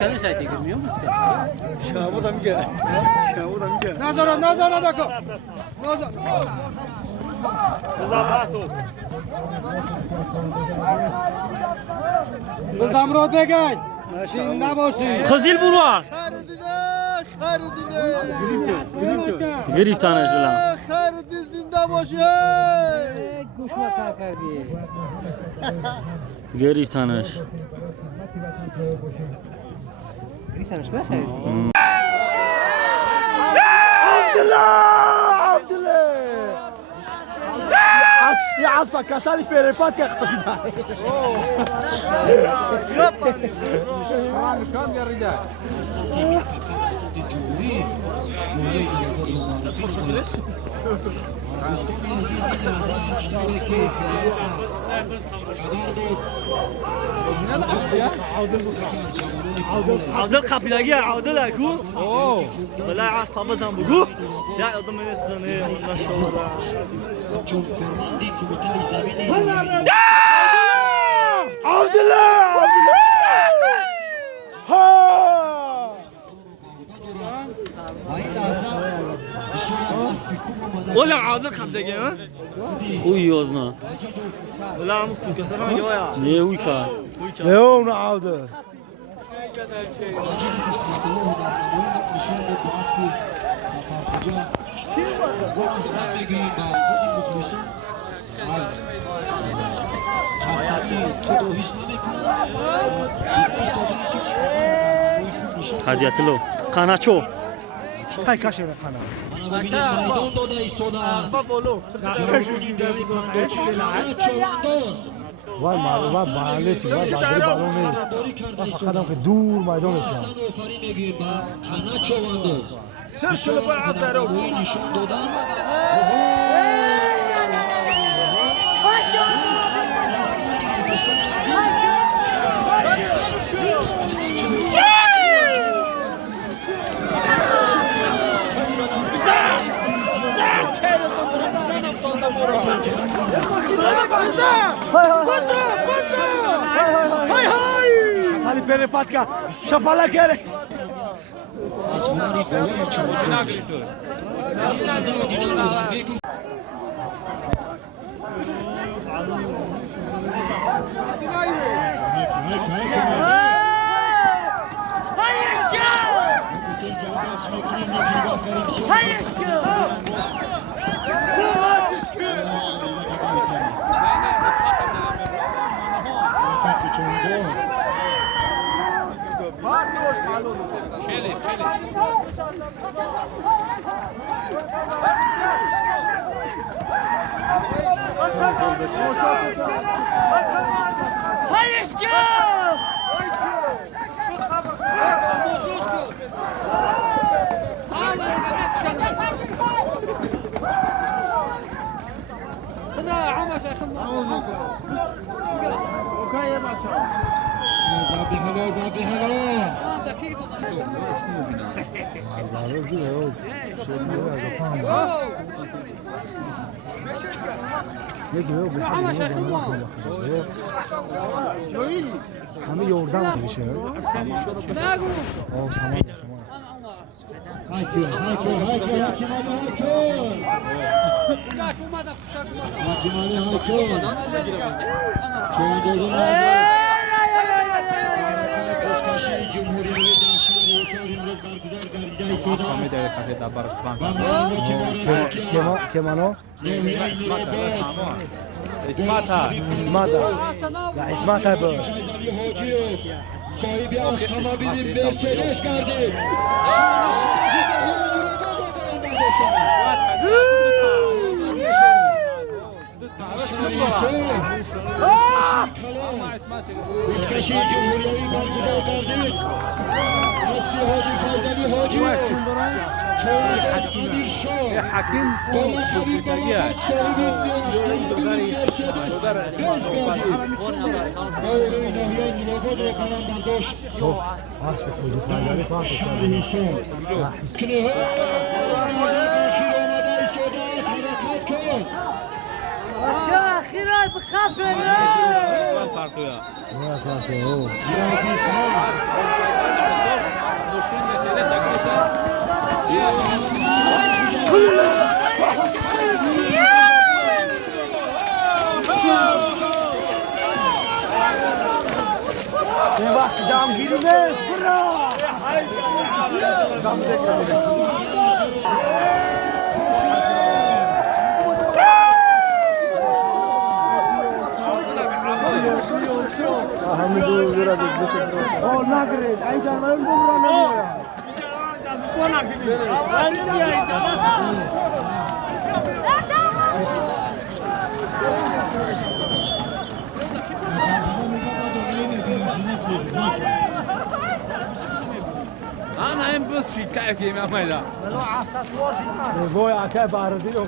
Kendi sayete girmiyor musun? Şabu da mı gel? Şabu da mı gel? Nazar dako. Nazar. Biz damro degay. Jinda boshing. Qizil bulvar. Xaridine. Giriftan bilan. Xaridi zinda boshing. Go'shma kardi. Giriftanish. Giriftanish ba xarid? يا عصبك كسالي في ريفات يا عودل قبلگی عودل اكو ولا عاص بابزان بگو لا ادم من استنه ماشاءالله عبد الله ولا عودل قبلگی ها Uy yozna. ولا عم تكسران يا Ne uyka? اليوم عودة Hadiyatlo. Qanacho. هاي كاشر قناة و بالت و بالون خدام که دور میدان سرشل بر از درو نشون دادن Sali per fatka şapala kere همه یوردن میشه نگو او سامان كمانو اسمعتها لا اسمعتها sahibi avtomobilin Mercedes geldi. Uşkaşı Cumhuriyeti Bargıda geldi. Asli Hacı Faydalı Hacı. Çoğundan Adil Şah. Bana Habib Balabat sahibin avtomobilin Mercedes Benz geldi. Ağrı Nahyan Yılabad Kalan Bardoş. اسب خودی فایده کار Şahri Hüseyin. Kınıha. Akhir olmadan istedi. Harakat kıl. Acha akhirat bkhafena. نه کاسه او Cihat İslam. دامگیری نیست برا همین دو برا بشه او نگرید ای جانور برا نمیاد انا ام بس شي كيف ما مالا وای اکه باردی